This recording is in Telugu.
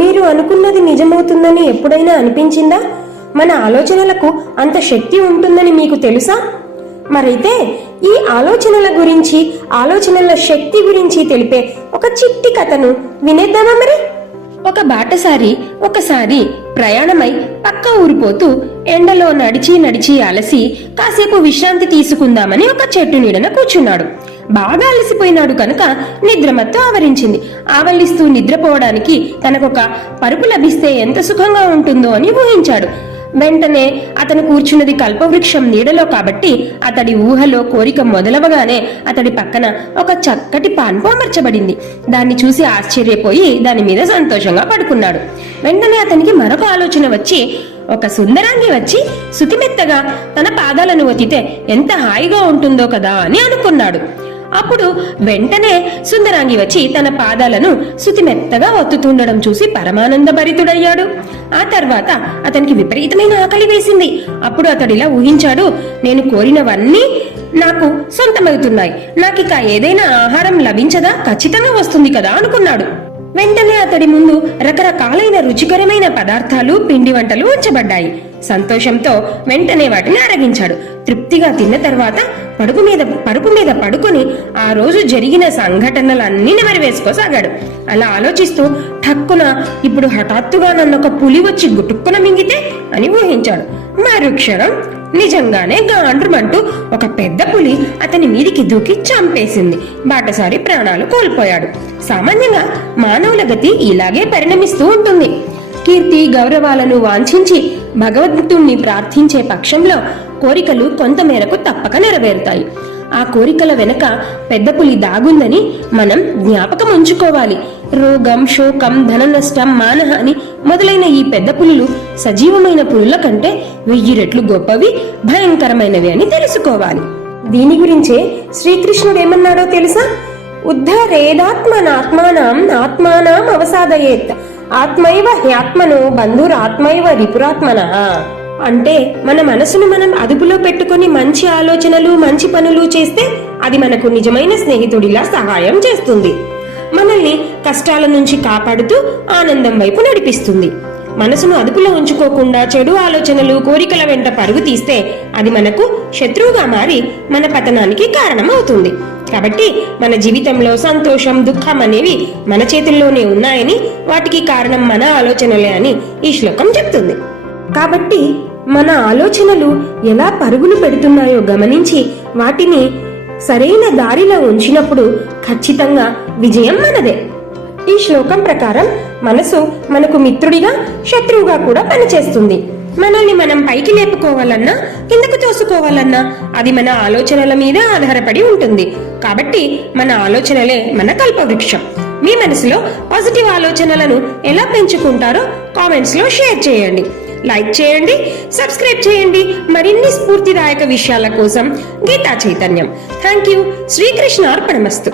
మీరు అనుకున్నది నిజమవుతుందని ఎప్పుడైనా అనిపించిందా? మన ఆలోచనలకు అంత శక్తి ఉంటుందని మీకు తెలుసా? మరైతే ఈ ఆలోచనల గురించి, ఆలోచనల శక్తి గురించి తెలిపే ఒక చిట్టి కథను వినేద్దామా మరి? ఒక బాటసారి ఒకసారి ప్రయాణమై పక్క ఊరిపోతూ ఎండలో నడిచి నడిచి అలసి కాసేపు విశ్రాంతి తీసుకుందామని ఒక చెట్టు నీడన కూర్చున్నాడు. బాగా అలసిపోయినాడు కనుక నిద్రమత్తు ఆవరించింది. ఆవలిస్తూ నిద్రపోవడానికి తనకొక పరుపు లభిస్తే ఎంత సుఖంగా ఉంటుందో అని ఊహించాడు. వెంటనే అతను కూర్చున్నది కల్పవృక్షం నీడలో కాబట్టి అతడి ఊహలో కోరిక మొదలవగానే అతడి పక్కన ఒక చక్కటి పాన్పు అమర్చబడింది. దాన్ని చూసి ఆశ్చర్యపోయి దాని మీద సంతోషంగా పడుకున్నాడు. వెంటనే అతనికి మరొక ఆలోచన వచ్చి, ఒక సుందరాంగి వచ్చి శుతిమెత్తగా తన పాదాలను ఒత్తితే ఎంత హాయిగా ఉంటుందో కదా అని అనుకున్నాడు. అప్పుడు వెంటనే సుందరాంగి వచ్చి తన పాదాలను శుతిమెత్తగా ఒత్తుతుండడం చూసి పరమానంద భరితుడయ్యాడు. ఆ తర్వాత అతనికి విపరీతమైన ఆకలి వేసింది. అప్పుడు అతడిలా ఊహించాడు, నేను కోరినవన్నీ నాకు సొంతమవుతున్నాయి, నాకిక ఏదైనా ఆహారం లభించదా? ఖచ్చితంగా వస్తుంది కదా అనుకున్నాడు. వెంటనే అతడి ముందు రకరకాలైన రుచికరమైన పదార్థాలు, పిండి వంటలు ఉంచబడ్డాయి. సంతోషంతో వెంటనే వాటిని అరగించాడు. తృప్తిగా తిన్న తర్వాత పరుపు మీద పడుకొని ఆ రోజు జరిగిన సంఘటనలన్నీ నెమరివేసుకోసాగాడు. అలా ఆలోచిస్తూ ఠక్కున ఇప్పుడు హఠాత్తుగా నన్నొక పులి వచ్చి గుటుక్కున మింగితే అని ఊహించాడు. మరుక్షణం నిజంగానే గాండ్రుమంటూ ఒక పెద్ద పులి అతని మీదికి దూకి చంపేసింది. బాటసారి ప్రాణాలు కోల్పోయాడు. సామాన్యంగా మానవుల గతి ఇలాగే పరిణమిస్తూ ఉంటుంది. కీర్తి గౌరవాలను వాంఛించి భగవంతుణ్ణి ప్రార్థించే పక్షంలో కోరికలు కొంతమేరకు తప్పక నెరవేరుతాయి. ఆ కోరికల వెనక పెద్ద పులి దాగుందని మనం జ్ఞాపకం ఉంచుకోవాలి. రోగం, శోకం, ధన నష్టం, మానహాని మొదలైన ఈ పెద్ద పులులు సజీవమైన పులుల కంటే 1000 రెట్లు గొప్పవి, భయంకరమైనవి అని తెలుసుకోవాలి. దీని గురించే శ్రీకృష్ణుడు ఏమన్నాడో తెలుసా? ఉద్ధరేదాత్మనాత్మానం ఆత్మానం అవసాదయేత్ ఆత్మైవ హ్యాత్మను బంధురాత్మైవ రిపురాత్మనః. అంటే మన మనసును మనం అదుపులో పెట్టుకుని మంచి ఆలోచనలు, మంచి పనులు చేస్తే అది మనకు నిజమైన స్నేహితుడిలా సహాయం చేస్తుంది. మనల్ని కష్టాల నుంచి కాపాడుతూ ఆనందం వైపు నడిపిస్తుంది. మనసును అదుపులో ఉంచుకోకుండా చెడు ఆలోచనలు, కోరికల వెంట పరుగు తీస్తే అది మనకు శత్రువుగా మారి మన పతనానికి కారణమవుతుంది. కాబట్టి మన జీవితంలో సంతోషం, దుఃఖం అనేవి మన చేతుల్లోనే ఉన్నాయని, వాటికి కారణం మన ఆలోచనలే అని ఈ శ్లోకం చెప్తుంది. కాబట్టి మన ఆలోచనలు ఎలా పరుగులు పెడుతున్నాయో గమనించి వాటిని సరైన దారిలో ఉంచినప్పుడు ఖచ్చితంగా విజయం మనదే. ఈ శ్లోకం ప్రకారం మనసు మనకు మిత్రుడిగా, శత్రువుగా కూడా పనిచేస్తుంది. మనల్ని మనం పైకి లేపుకోవాలన్నా, కిందకు తోసుకోవాలన్నా అది మన ఆలోచనల మీద ఆధారపడి ఉంటుంది. కాబట్టి మన ఆలోచనలే మన కల్పవృక్షం. మీ మనసులో పాజిటివ్ ఆలోచనలను ఎలా పెంచుకుంటారో కామెంట్స్ లో షేర్ చేయండి, లైక్ చేయండి, సబ్స్క్రైబ్ చేయండి. మరిన్ని స్ఫూర్తిదాయక విషయాల కోసం గీతా చైతన్యం. Thank you. శ్రీకృష్ణ అర్పణమస్తు.